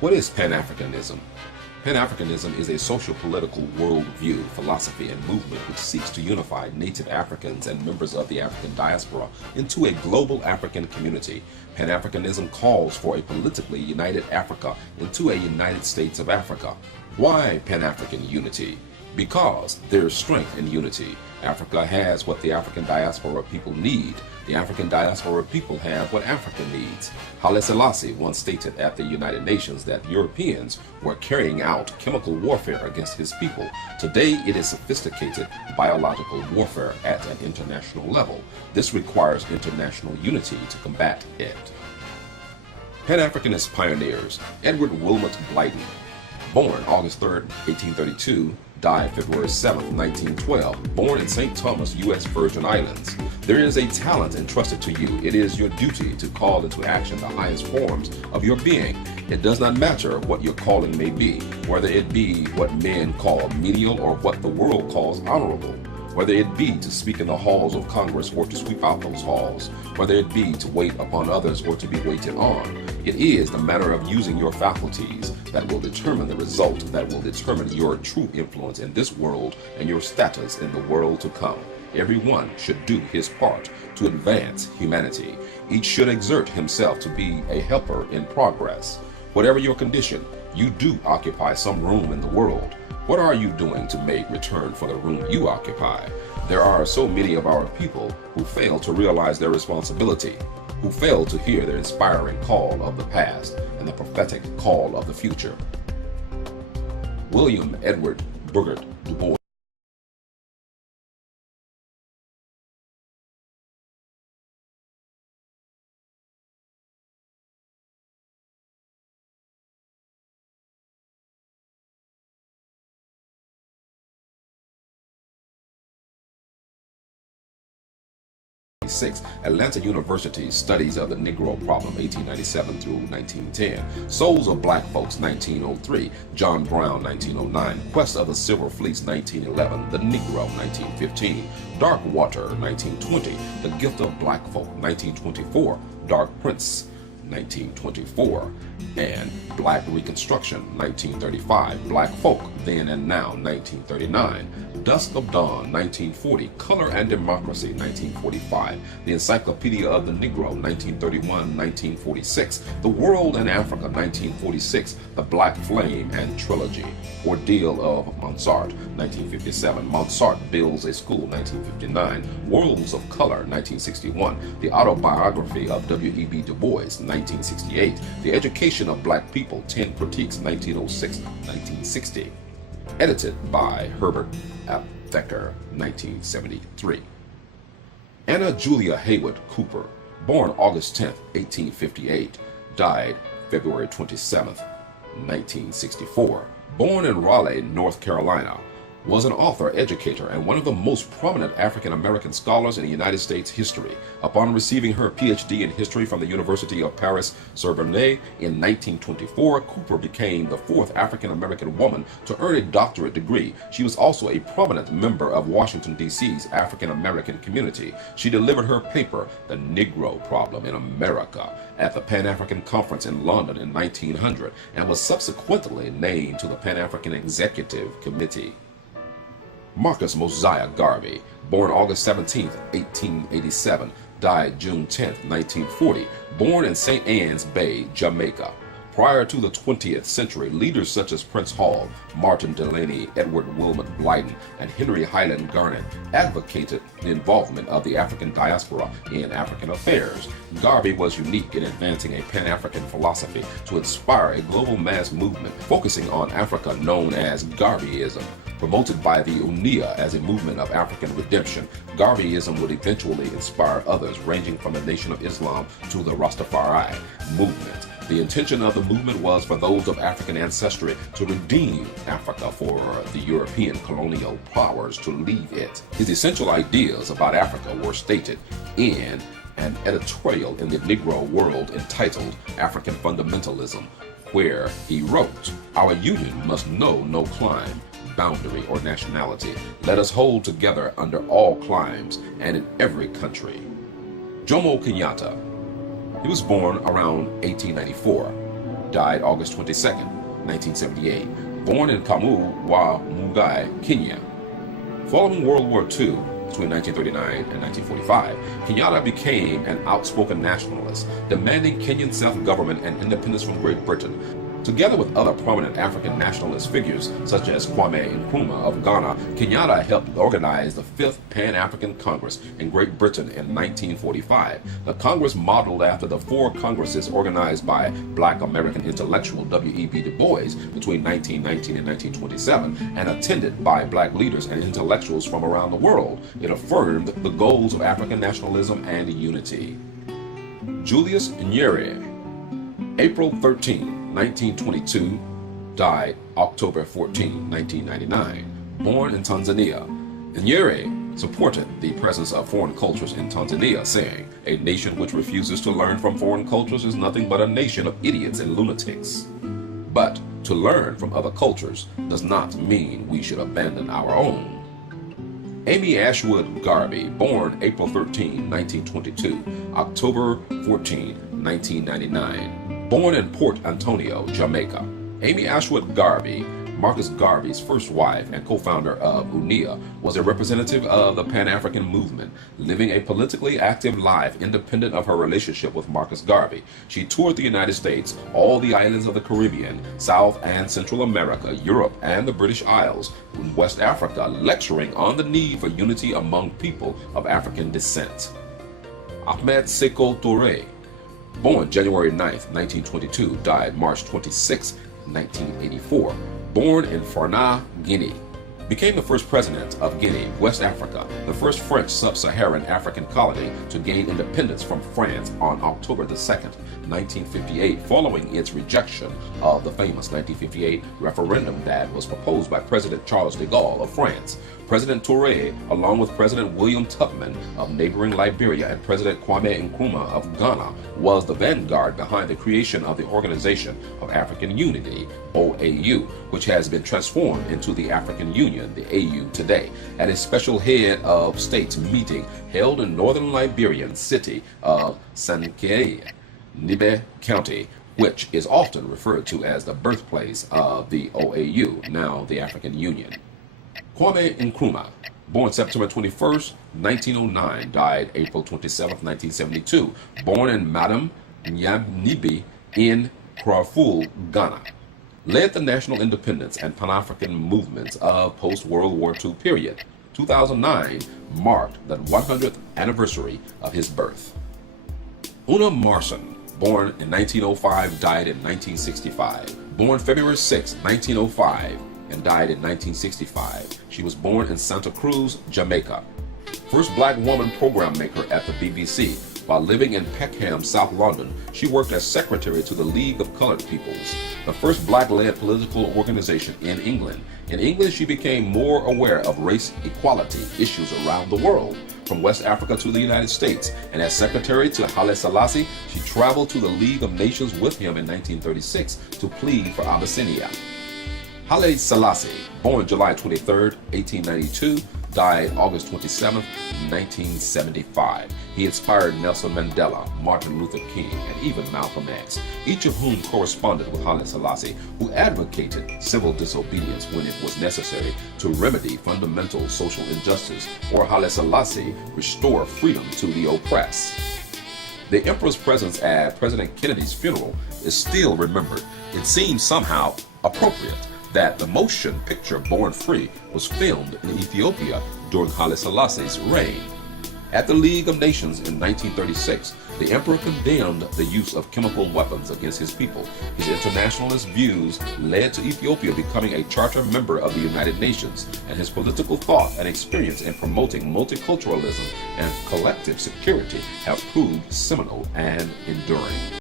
What is Pan-Africanism? Pan-Africanism is a social-political worldview, philosophy, and movement which seeks to unify native Africans and members of the African diaspora into a global African community. Pan-Africanism calls for a politically united Africa into a United States of Africa. Why Pan-African unity? Because there is strength in unity. Africa has what the African diaspora people need. The African diaspora people have what Africa needs. Haile Selassie once stated at the United Nations that Europeans were carrying out chemical warfare against his people. Today it is sophisticated biological warfare at an international level. This requires international unity to combat it. Pan-Africanist pioneers. Edward Wilmot Blyden, born August 3, 1832, died February 7, 1912, born in St. Thomas, U.S. Virgin Islands. There is a talent entrusted to you. It is your duty to call into action the highest forms of your being. It does not matter what your calling may be, whether it be what men call menial or what the world calls honorable. Whether it be to speak in the halls of Congress or to sweep out those halls, whether it be to wait upon others or to be waited on, it is the manner of using your faculties that will determine the result, that will determine your true influence in this world and your status in the world to come. Everyone should do his part to advance humanity. Each should exert himself to be a helper in progress. Whatever your condition, you do occupy some room in the world. What are you doing to make return for the room you occupy? There are so many of our people who fail to realize their responsibility, who fail to hear the inspiring call of the past and the prophetic call of the future. William Edward Booker Du Bois. 6. Atlanta University Studies of the Negro Problem, 1897 through 1910. Souls of Black Folks, 1903. John Brown, 1909. Quest of the Silver Fleece, 1911. The Negro, 1915. Dark Water, 1920. The Gift of Black Folk, 1924. Dark Prince, 1924, and Black Reconstruction, 1935, Black Folk, Then and Now, 1939, Dusk of Dawn, 1940, Color and Democracy, 1945, The Encyclopedia of the Negro, 1931, 1946, The World and Africa, 1946, The Black Flame and Trilogy, Ordeal of Monsart, 1957, Monsart Builds a School, 1959, Worlds of Color, 1961, The Autobiography of W.E.B. Du Bois, 1968, The Education of Black People, 10 Critiques, 1906-1960, edited by Herbert Aptheker, 1973. Anna Julia Haywood Cooper, born August 10, 1858, died February 27, 1964, born in Raleigh, North Carolina, was an author, educator, and one of the most prominent African-American scholars in the United States history. Upon receiving her PhD in history from the University of Paris-Sorbonne in 1924, Cooper became the fourth African-American woman to earn a doctorate degree. She was also a prominent member of Washington, D.C.'s African-American community. She delivered her paper, The Negro Problem in America, at the Pan-African Conference in London in 1900, and was subsequently named to the Pan-African Executive Committee. Marcus Mosiah Garvey, born August 17, 1887, died June 10, 1940, born in St. Ann's Bay, Jamaica. Prior to the 20th century, leaders such as Prince Hall, Martin Delany, Edward Wilmot Blyden, and Henry Highland Garnet advocated the involvement of the African diaspora in African affairs. Garvey was unique in advancing a Pan-African philosophy to inspire a global mass movement focusing on Africa known as Garveyism. Promoted by the UNIA as a movement of African redemption, Garveyism would eventually inspire others ranging from the Nation of Islam to the Rastafari movement. The intention of the movement was for those of African ancestry to redeem Africa for the European colonial powers to leave it. His essential ideas about Africa were stated in an editorial in the Negro World entitled African Fundamentalism, where he wrote, "Our union must know no clime, boundary, or nationality. Let us hold together under all climes and in every country." Jomo Kenyatta. He was born around 1894, died August 22nd, 1978. Born in Kamu wa Mugai, Kenya. Following World War II, between 1939 and 1945, Kenyatta became an outspoken nationalist, demanding Kenyan self-government and independence from Great Britain. Together with other prominent African nationalist figures, such as Kwame Nkrumah of Ghana, Kenyatta helped organize the Fifth Pan-African Congress in Great Britain in 1945. The Congress modeled after the four congresses organized by Black American intellectual W.E.B. Du Bois between 1919 and 1927, and attended by Black leaders and intellectuals from around the world. It affirmed the goals of African nationalism and unity. Julius Nyerere, April 13, 1922, died October 14, 1999. Born in Tanzania, Nyerere supported the presence of foreign cultures in Tanzania, saying, "A nation which refuses to learn from foreign cultures is nothing but a nation of idiots and lunatics." But to learn from other cultures does not mean we should abandon our own. Amy Ashwood Garvey, born April 13, 1922, October 14, 1999. Born in Port Antonio, Jamaica, Amy Ashwood Garvey, Marcus Garvey's first wife and co-founder of UNIA, was a representative of the Pan-African movement, living a politically active life independent of her relationship with Marcus Garvey. She toured the United States, all the islands of the Caribbean, South and Central America, Europe, and the British Isles, and West Africa, lecturing on the need for unity among people of African descent. Ahmed Sékou Touré, born January 9, 1922, died March 26, 1984. Born in Farna, Guinea. Became the first president of Guinea, West Africa, the first French sub-Saharan African colony to gain independence from France on October 2, 1958, following its rejection of the famous 1958 referendum that was proposed by President Charles de Gaulle of France. President Touré, along with President William Tubman of neighboring Liberia and President Kwame Nkrumah of Ghana, was the vanguard behind the creation of the Organization of African Unity, OAU, which has been transformed into the African Union, the AU, today, at a special head of states meeting held in northern Liberian city of Sankey, Nibe County, which is often referred to as the birthplace of the OAU, now the African Union. Kwame Nkrumah, born September 21st, 1909, died April 27, 1972, born in Madam Nyamnibi in Kraful, Ghana. Led the national independence and Pan-African movements of post-World War II period. 2009 marked the 100th anniversary of his birth. Una Marson, born in 1905, died in 1965. Born February 6, 1905, and died in 1965. She was born in Santa Cruz, Jamaica. First black woman program maker at the BBC. While living in Peckham, South London, she worked as secretary to the League of Colored Peoples, the first black-led political organization in England. In England, she became more aware of race equality issues around the world, from West Africa to the United States, and as secretary to Haile Selassie, she traveled to the League of Nations with him in 1936 to plead for Abyssinia. Haile Selassie, born July 23, 1892, died August 27, 1975. He inspired Nelson Mandela, Martin Luther King, and even Malcolm X, each of whom corresponded with Haile Selassie, who advocated civil disobedience when it was necessary to remedy fundamental social injustice, or Haile Selassie restore freedom to the oppressed. The Emperor's presence at President Kennedy's funeral is still remembered. It seems somehow appropriate that the motion picture Born Free was filmed in Ethiopia during Haile Selassie's reign. At the League of Nations in 1936, the emperor condemned the use of chemical weapons against his people. His internationalist views led to Ethiopia becoming a charter member of the United Nations, and his political thought and experience in promoting multiculturalism and collective security have proved seminal and enduring.